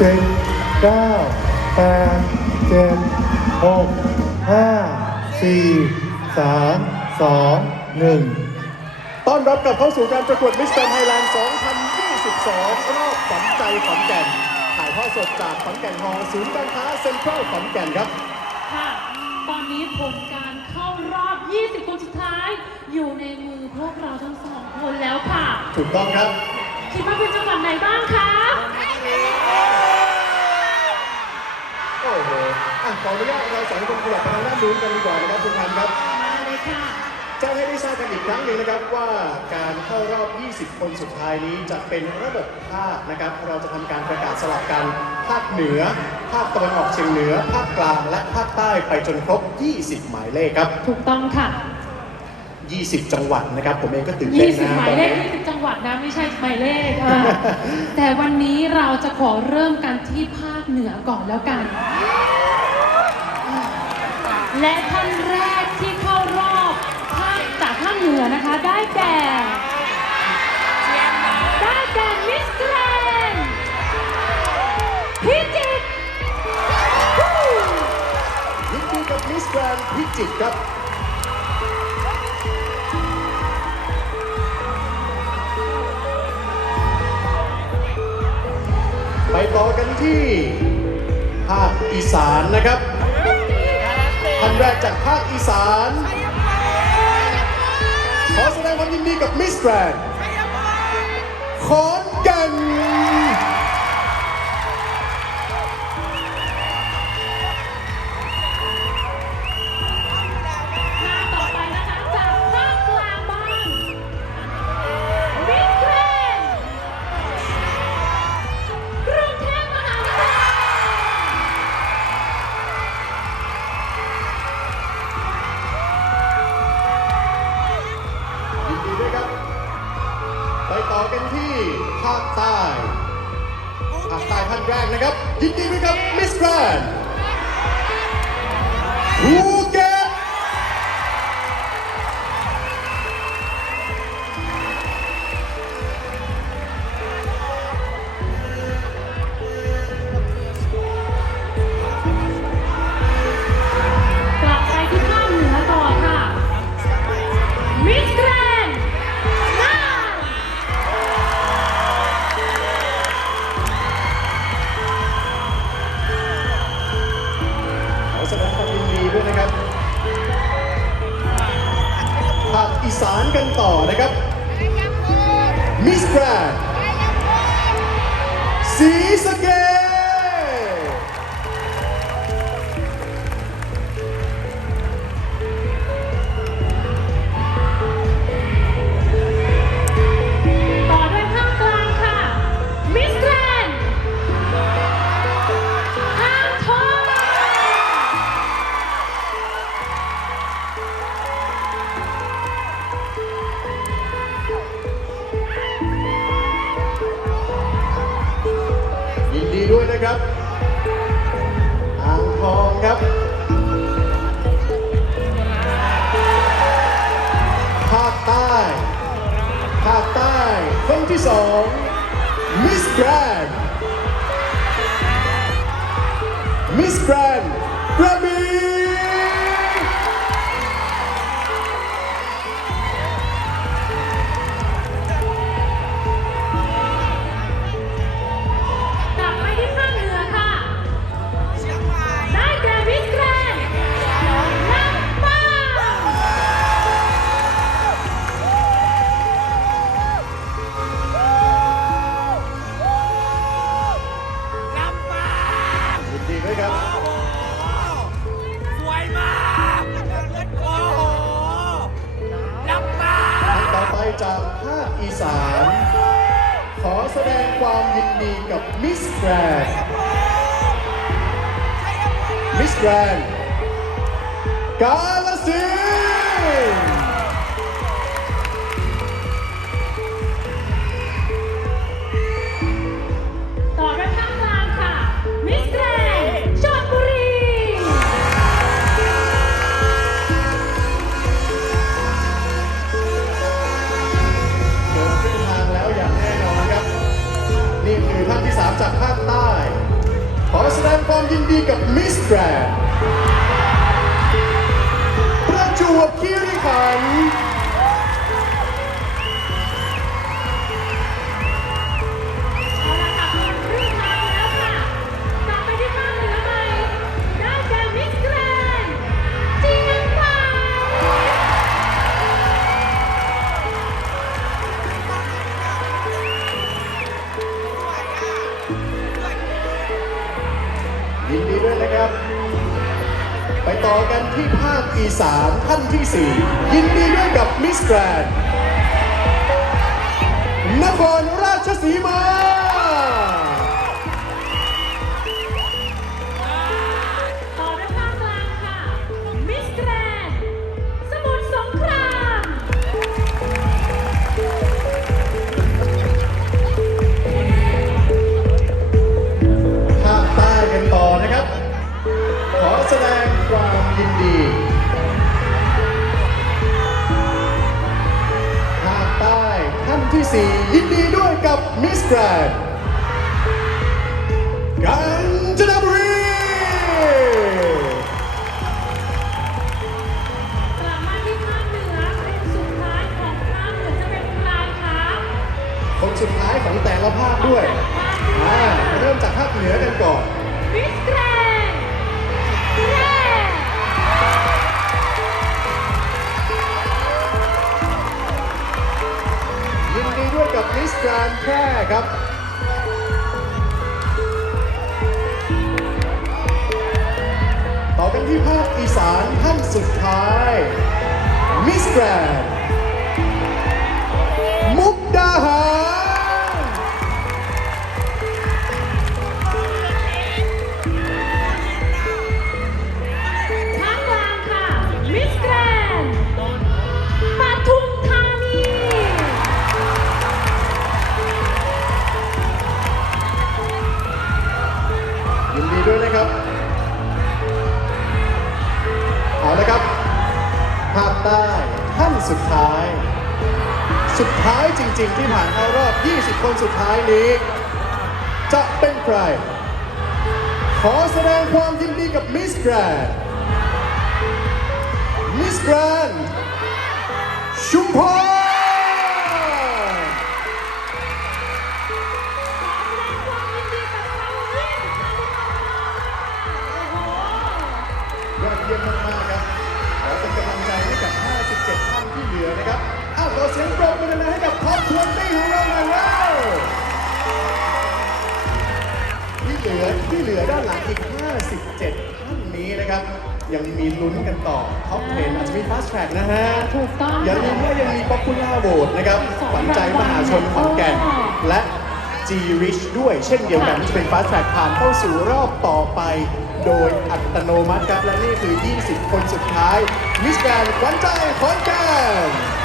สิบเก้าแปดเจ็ดหกห้าสี่สามสองหนึ่งต้อนรับกลับเข้าสู่การประกวดมิส r ต n ไทยแลนด์ 2022 รอบฝันใจขอนแก่น ถ่ายทอดสดจากขอนแก่นฮอลล์ศูนย์การค้าเซ็นทรัลขอนแก่นครับ ค่ะ ตอนนี้ผลการเข้ารอบ 20 คนสุดท้าย อยู่ในมือพวกเราทั้งสองคนแล้วค่ะ ถูกต้องครับ คิดว่าเป็นจังหวัดไหนบ้างคะ โอ้โหอะขออนุญาตเราสองคนขยับไปทางด้านนู้นกันดีกว่านะครับคุณพันธ์ครับ มาเลยค่ะแจ้งให้ได้ทราบกันอีกครั้งหนึ่งนะครับว่าการเข้ารอบ 20 คนสุดท้ายนี้จะเป็นระบบภาคนะครับ เราจะทำการประกาศสลับกันภาคเหนือ ภาคตะวันออกเฉียงเหนือ ภาคกลาง และภาคใต้ไปจนครบ 20 หมายเลขครับ ถูกต้องค่ะ 20 จังหวัดนะครับ ผมเองก็ตื่นเต้น20นะหมายเลข20จังหวัดนะไม่ใช่หมายเลขเออแต่วันนี้เราจะขอเริ่มกันที่ภาคเหนือก่อนแล้วกัน และท่านแรกที่เข้ารอบภาคจากภาคเหนือนะคะได้แก่ ที่ภาคอีสานนะครับท่านแรกจากภาคอีสาน ขอแสดงความยินดีกับมิสแกรนขอนแก่นาคใต้ภาคใต้ท่านแรกนะครับ ยินดีด้วยครับมิสแกรนภู กันต่อนะครับมิสแกรนสีสะเก ยินดีด้วยนะครับอ่างทองครับภาคใต้ภาคใต้คนที่สองมิสแกรนมิสแกรนากภาคอีสาน ขอแสดงความยินดีกับมิสแกรนมิสแกรนกาลสิน อีสานท่านที่ 4 ยินดีด้วยกับมิสแกรนนครราชสีมา กับมิสแกรนแพร่ครับต่อกันที่ภาคอีสานท่านสุดท้ายมิสแกรน ยินดีด้วยนะครับ เอาละครับ ภาคใต้ท่านสุดท้าย สุดท้ายจริง ๆ ที่ผ่านเข้ารอบ 20 คนสุดท้ายนี้ จะเป็นใคร ขอแสดงความยินดีกับมิสแกรนมิสแกรน เสียงปรบมือดังๆให้กับท็อปทวนตี้ของเราหน่อยแล้วที่เหลือที่เหลือด้านหลังอีก 57 ท่านนี้นะครับ ยังมีลุ้นกันต่อท็อป10อาจจะมี fast track นะฮะถูกต้องอย่าลืมว่ายังมี popular vote นะครับขวัญใจมหาชนขอนแก่นและ G Rich ด้วยเช่นเดียวกันที่จะเป็น fast track ผ่านเข้าสู่รอบต่อไป โดยอัตโนมัติครับและนี่คือ 20 คนสุดท้ายมิสแกรนขวัญใจขอนแก่น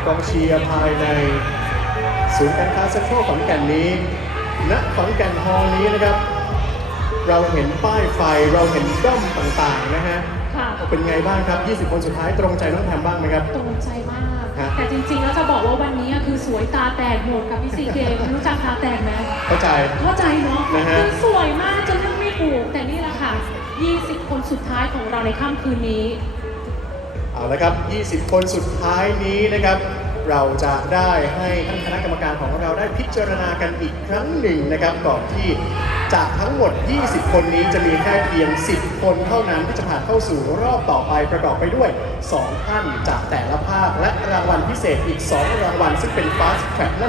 กาศกองเชียร์ภายในศูนย์การค้าเซ็นทรัลขอนแก่นนี้ ณ ขอนแก่นฮอลล์นี้นะครับ เราเห็นป้ายไฟเราเห็นด้อมต่างๆนะฮะ ค่ะ เป็นไงบ้างครับ 20 คนสุดท้ายตรงใจน้องแพมบ้างไหมครับ ตรงใจมาก ฮะ แต่จริงๆ แล้วจะบอกว่าวันนี้คือสวยตาแตกหมดกับพี่ซีเกมรู้จักตาแตกไหมเข้าใจ เข้าใจเนาะนะฮะ คือสวยมากจนเลือกไม่ถูกแต่นี่แหละค่ะ 20 คนสุดท้ายของเราในค่ำคืนนี้ เอาละครับ 20 คนสุดท้ายนี้นะครับ เราจะได้ให้ท่านคณะกรรมการของเราได้พิจารณากันอีกครั้งหนึ่งนะครับ ก่อนที่จากทั้งหมด 20 คนนี้จะมีแค่เพียง 10 คนเท่านั้นที่จะผ่านเข้าสู่รอบต่อไปประกอบไปด้วย 2 ท่านจากแต่ละภาค และรางวัลพิเศษอีก 2 รางวัลซึ่งเป็น Fast Track นั่น